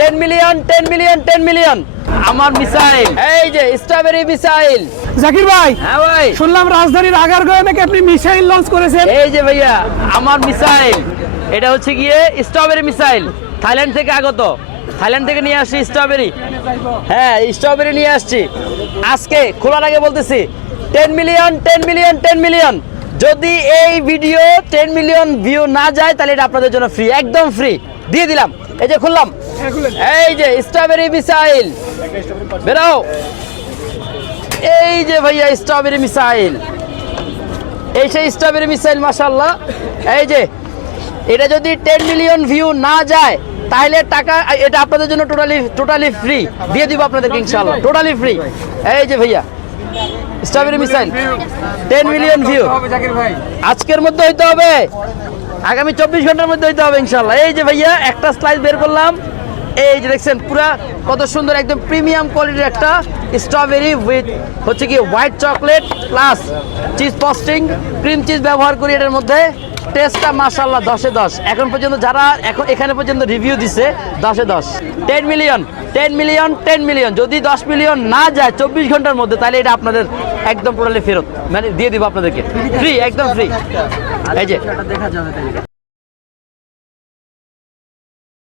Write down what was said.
Ten million ten million ten million. আমার missile. এই যে স্ট্রবেরি মিসাইল। জাকির ভাই হ্যাঁ ভাই। শুনলাম রাজধানীর আগারগাঁও নাকি আপনি মিসাইল লঞ্চ করেছেন? এই যে ভাইয়া আমার মিসাইল। এটা হচ্ছে গিয়ে স্ট্রবেরি মিসাইল থাইল্যান্ড থেকে আগত। থাইল্যান্ড থেকে নিয়ে আসছি স্ট্রবেরি হ্যাঁ স্ট্রবেরি নিয়ে আসছি। আজকে খোলার আগে বলতেছি ten million ten million ten million. যদি এই ভিডিও টেন মিলিয়ন ভিউ না যায় তাহলে এটা আপনাদের জন্য ফ্রি একদম ফ্রি দিয়ে দিলাম। এই যে খুললাম। এই যে স্ট্রবেরি মিসাইল বেরাও। এই যে ভাইয়া স্ট্রবেরি মিসাইল এই সেই স্ট্রবেরি মিসাইল মাশাল্লাহ এই যে এটা যদি টেন মিলিয়ন ভিউ না যায় তাহলে টাকা এটা আপনাদের জন্য টোটালি টোটালি ফ্রি দিয়ে দিব আপনাদেরকে ইনশাল্লাহ টোটালি ফ্রি এই যে ভাইয়া strawberry missile ten million view আজকের মধ্যে হইতে হবে। আগামী চব্বিশ ঘণ্টার মধ্যে হইতে হবে ইনশাল্লাহ এই যে ভাইয়া, একটা স্লাইস বের করলাম। এই যে দেখছেন, পুরা কত সুন্দর, একদম প্রিমিয়াম কোয়ালিটির একটা স্ট্রবেরি উইথ হচ্ছে কি white chocolate plus cheese frosting cream cheese ব্যবহার করি এটার মধ্যে। টেস্টটা মাশাল্লাহ দশে দশ। এখন পর্যন্ত যারা, এখন এখানে পর্যন্ত রিভিউ দিছে, দশে দশ। Ten million ten million ten million যদি দশ মিলিয়ন না যায় চব্বিশ ঘণ্টার মধ্যে তাহলে এটা আপনাদের একদম টোটালি ফেরত। মানে দিয়ে দিব আপনাদেরকে। ফ্রি একদম ফ্রি এই যে।